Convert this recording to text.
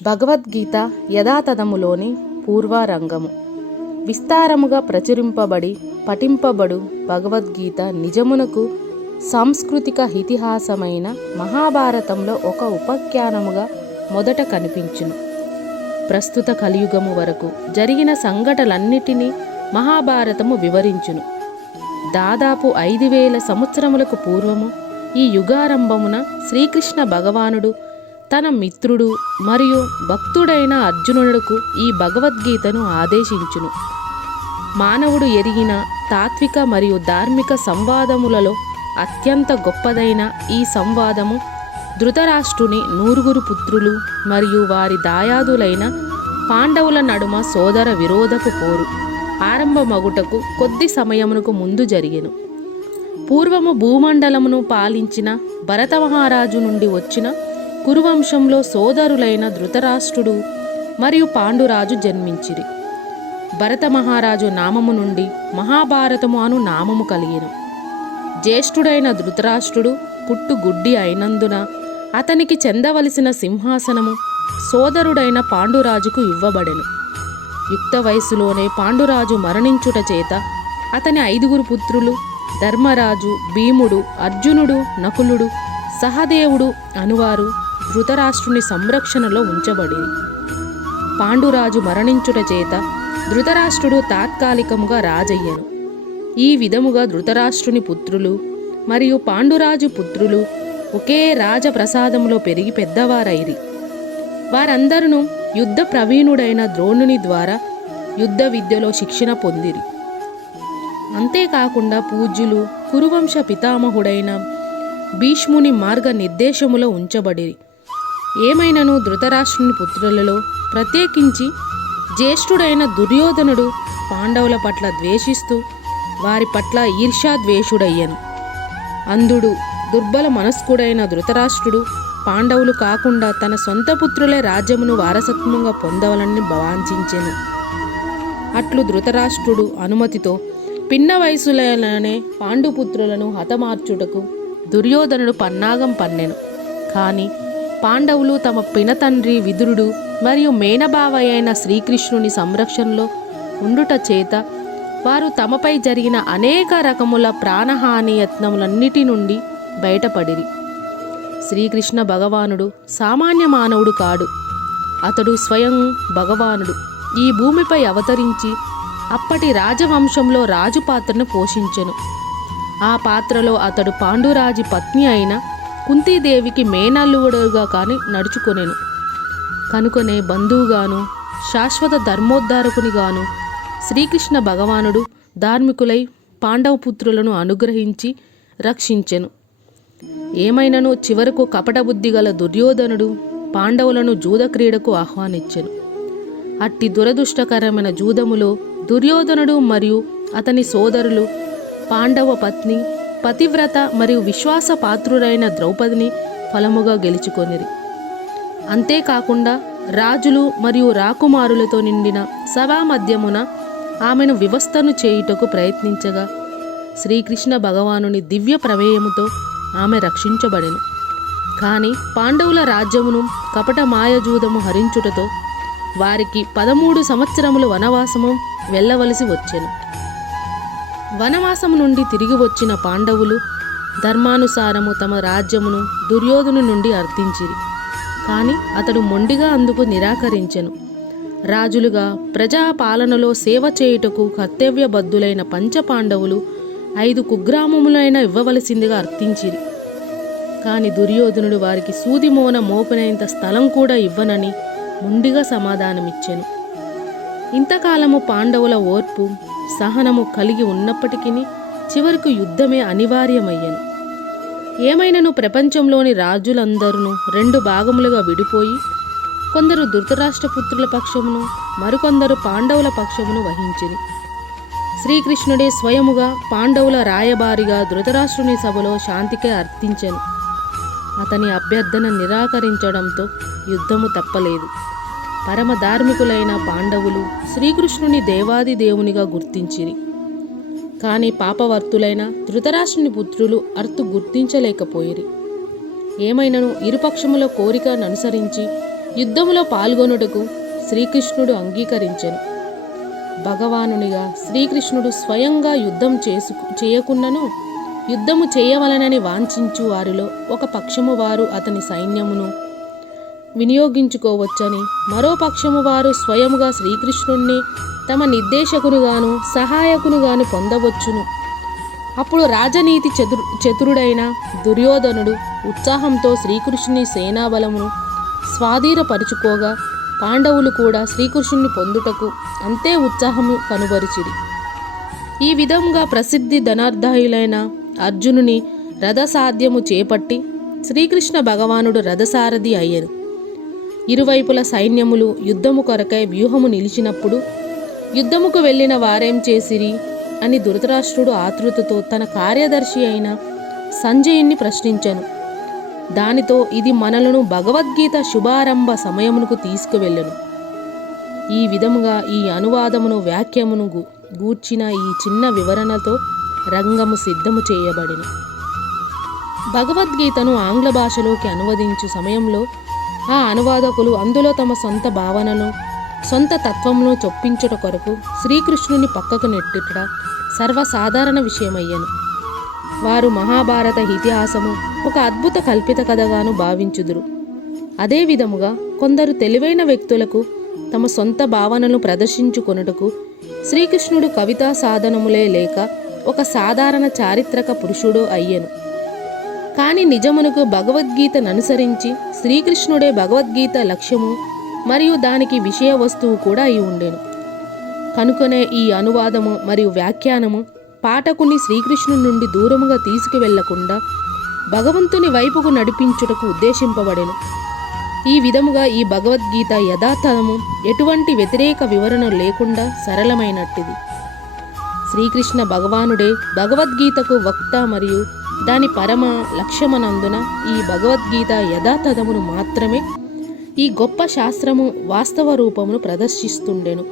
భగవద్గీత యథాతథములోని పూర్వారంగము. విస్తారముగా ప్రచురింపబడి పఠింపబడు భగవద్గీత నిజమునకు సాంస్కృతిక ఇతిహాసమైన మహాభారతంలో ఒక ఉపాఖ్యానముగా మొదట కనిపించును. ప్రస్తుత కలియుగము వరకు జరిగిన సంఘటనలన్నిటినీ మహాభారతము వివరించును. దాదాపు 5000 సంవత్సరములకు పూర్వము ఈ యుగారంభమున శ్రీకృష్ణ భగవానుడు తన మిత్రుడు మరియు భక్తుడైన అర్జునుడుకు ఈ భగవద్గీతను ఆదేశించును. మానవుడు ఎరిగిన తాత్విక మరియు ధార్మిక సంవాదములలో అత్యంత గొప్పదైన ఈ సంవాదము ధృతరాష్ట్రుని 9 పుత్రులు మరియు వారి దాయాదులైన పాండవుల నడుమ సోదర విరోధపు పోరు ఆరంభమగుటకు కొద్ది సమయమునకు ముందు జరిగెను. పూర్వము భూమండలమును పాలించిన భరత మహారాజు నుండి వచ్చిన కురువంశంలో సోదరులైన ధృతరాష్ట్రుడు మరియు పాండురాజు జన్మించిరి. భరత మహారాజు నామము నుండి మహాభారతము అను నామము కలిగెను. జ్యేష్ఠుడైన ధృతరాష్ట్రుడు పుట్టుగుడ్డి అయినందున అతనికి చెందవలసిన సింహాసనము సోదరుడైన పాండురాజుకు ఇవ్వబడెను. యుక్త వయసులోనే పాండురాజు మరణించుట చేత అతని 5 పుత్రులు ధర్మరాజు, భీముడు, అర్జునుడు, నకులుడు, సహదేవుడు అనువారు ధృతరాష్ట్రుని సంరక్షణలో ఉంచబడిరి. పాండురాజు మరణించుట చేత ధృతరాష్ట్రుడు తాత్కాలికముగా రాజయ్యను. ఈ విధముగా ధృతరాష్ట్రుని పుత్రులు మరియు పాండురాజు పుత్రులు ఒకే రాజప్రసాదములో పెరిగి పెద్దవారైరి. వారందరూ యుద్ధ ప్రవీణుడైన ద్రోణుని ద్వారా యుద్ధ విద్యలో శిక్షణ పొందిరి. అంతేకాకుండా పూజ్యులు కురువంశ పితామహుడైన భీష్ముని మార్గ నిర్దేశములో ఉంచబడిరి. ఏమైనను ధృతరాష్ట్రుని పుత్రులలో ప్రత్యేకించి జ్యేష్ఠుడైన దుర్యోధనుడు పాండవుల పట్ల ద్వేషిస్తూ వారి పట్ల ఈర్ష్యాద్వేషుడయ్యను. అంధుడు దుర్బల మనస్కుడైన ధృతరాష్ట్రుడు పాండవులు కాకుండా తన సొంత పుత్రులే రాజ్యమును వారసత్వంగా పొందవలని వాంఛించెను. అట్లు ధృతరాష్ట్రుడు అనుమతితో పిన్న వయసులోనే పాండుపుత్రులను హతమార్చుటకు దుర్యోధనుడు పన్నాగం పన్నెను. కానీ పాండవులు తమ పినతండ్రి విదురుడు మరియు మేనబావ అయిన శ్రీకృష్ణుని సంరక్షణలో ఉండుట చేత వారు తమపై జరిగిన అనేక రకముల ప్రాణహాని యత్నములన్నిటి నుండి బయటపడిరి. శ్రీకృష్ణ భగవానుడు సామాన్య మానవుడు కాడు. అతడు స్వయం భగవానుడు ఈ భూమిపై అవతరించి అప్పటి రాజవంశంలో రాజు పాత్రను పోషించెను. ఆ పాత్రలో అతడు పాండురాజు పత్ని అయిన కుంతీదేవికి మేనల్లుడుగా కానీ నడుచుకొనెను. కనుకనే బంధువుగాను శాశ్వత ధర్మోద్ధారకునిగాను శ్రీకృష్ణ భగవానుడు ధార్మికులై పాండవ పుత్రులను అనుగ్రహించి రక్షించెను. ఏమైనను చివరకు కపటబుద్ధి గల దుర్యోధనుడు పాండవులను జూద క్రీడకు ఆహ్వానించెను. అట్టి దురదృష్టకరమైన జూదములో దుర్యోధనుడు మరియు అతని సోదరులు పాండవ పత్ని పతివ్రత మరియు విశ్వాసపాత్రుడైన ద్రౌపదిని ఫలముగా గెలుచుకొనిరి. అంతేకాకుండా రాజులు మరియు రాకుమారులతో నిండిన సభా మధ్యమున ఆమెను వివస్థను చేయుటకు ప్రయత్నించగా శ్రీకృష్ణ భగవానుని దివ్య ప్రమేయముతో ఆమె రక్షించబడెను. కానీ పాండవుల రాజ్యమును కపట మాయజూదము హరించుటతో వారికి 13 సంవత్సరములు వనవాసము వెళ్ళవలసి వచ్చెను. వనవాసము నుండి తిరిగి వచ్చిన పాండవులు ధర్మానుసారము తమ రాజ్యమును దుర్యోధను నుండి అర్థించిరి. కానీ అతడు మొండిగా అందుకు నిరాకరించెను. రాజులుగా ప్రజాపాలనలో సేవ చేయుటకు కర్తవ్యబద్ధులైన పంచపాండవులు 5 కుగ్రామములైన ఇవ్వవలసిందిగా అర్థించిరి. కానీ దుర్యోధనుడు వారికి సూదిమోన మోపనేంత స్థలం కూడా ఇవ్వనని మొండిగా సమాధానమిచ్చెను. ఇంతకాలము పాండవుల ఓర్పు సహనము కలిగి ఉన్నప్పటికీ చివరకు యుద్ధమే అనివార్యమయ్యను. ఏమైనను ప్రపంచంలోని రాజులందరూ 2 భాగములుగా విడిపోయి కొందరు ధృతరాష్ట్రపుత్రుల పక్షమును మరికొందరు పాండవుల పక్షమును వహించిరి. శ్రీకృష్ణుడే స్వయముగా పాండవుల రాయబారిగా ధృతరాష్ట్రుని సభలో శాంతికే అర్థించెను. అతని అభ్యర్థన నిరాకరించడంతో యుద్ధము తప్పలేదు. పరమ ధార్మికులైన పాండవులు శ్రీకృష్ణుని దేవాది దేవునిగా గుర్తించిరి. కానీ పాపవర్తులైన ధృతరాష్ట్రుని పుత్రులు గుర్తించలేకపోయిరి. ఏమైనను ఇరుపక్షముల కోరికను అనుసరించి యుద్ధములో పాల్గొనుటకు శ్రీకృష్ణుడు అంగీకరించెను. భగవానునిగా శ్రీకృష్ణుడు స్వయంగా యుద్ధం చేయకున్నను యుద్ధము చేయవలనని వాంఛించు వారిలో ఒక పక్షము వారు అతని సైన్యమును వినియోగించుకోవచ్చని, మరో పక్షము వారు స్వయముగా శ్రీకృష్ణుణ్ణి తమ నిర్దేశకునిగాను సహాయకునిగాను పొందవచ్చును. అప్పుడు రాజనీతి చతురుడైన దుర్యోధనుడు ఉత్సాహంతో శ్రీకృష్ణుని సేనాబలమును స్వాధీనపరుచుకోగా, పాండవులు కూడా శ్రీకృష్ణుని పొందుటకు అంతే ఉత్సాహము కనుబరిచిరి. ఈ విధంగా ప్రసిద్ధి ధనార్ధాయులైన అర్జునుని రథసాధ్యము చేపట్టి శ్రీకృష్ణ భగవానుడు రథసారథి అయ్యను. ఇరువైపుల సైన్యములు యుద్ధము కొరకై వ్యూహము నిలిచినప్పుడు యుద్ధముకు వెళ్ళిన వారేం చేసిరి అని ధృతరాష్ట్రుడు ఆతృతతో తన కార్యదర్శి అయిన సంజయుణ్ణి ప్రశ్నించెను. దానితో ఇది మనలను భగవద్గీత శుభారంభ సమయమునకు తీసుకువెళ్ళెను. ఈ విధముగా ఈ అనువాదమును వ్యాఖ్యమును గూర్చిన ఈ చిన్న వివరణతో రంగము సిద్ధము చేయబడిన. భగవద్గీతను ఆంగ్ల భాషలోకి అనువదించు సమయంలో ఆ అనువాదకులు అందులో తమ సొంత భావనను సొంత తత్వమును చొప్పించుట కొరకు శ్రీకృష్ణుని పక్కకు నెట్టుట సర్వసాధారణ విషయమయ్యను. వారు మహాభారత ఇతిహాసము ఒక అద్భుత కల్పిత కథగాను భావించుదురు. అదే విధముగా కొందరు తెలివైన వ్యక్తులకు తమ సొంత భావనను ప్రదర్శించుకొనుటకు శ్రీకృష్ణుడు కవితా సాధనములే లేక ఒక సాధారణ చారిత్రక పురుషుడు అయ్యెను. కానీ నిజమునకు భగవద్గీతను అనుసరించి శ్రీకృష్ణుడే భగవద్గీత లక్ష్యము మరియు దానికి విషయ వస్తువు కూడా అయి ఉండెను. కనుకనే ఈ అనువాదము మరియు వ్యాఖ్యానము పాఠకుని శ్రీకృష్ణుని నుండి దూరముగా తీసుకువెళ్లకుండా భగవంతుని వైపుకు నడిపించుటకు ఉద్దేశింపబడెను. ఈ విధముగా ఈ భగవద్గీత యథాతథము ఎటువంటి వ్యతిరేక వివరణ లేకుండా సరళమైనట్టిది. శ్రీకృష్ణ భగవానుడే భగవద్గీతకు వక్త మరియు దాని పరమ లక్ష్యమనందున ఈ భగవద్గీత యథాతథమును మాత్రమే ఈ గొప్ప శాస్త్రము వాస్తవ రూపమును ప్రదర్శిస్తుండెను.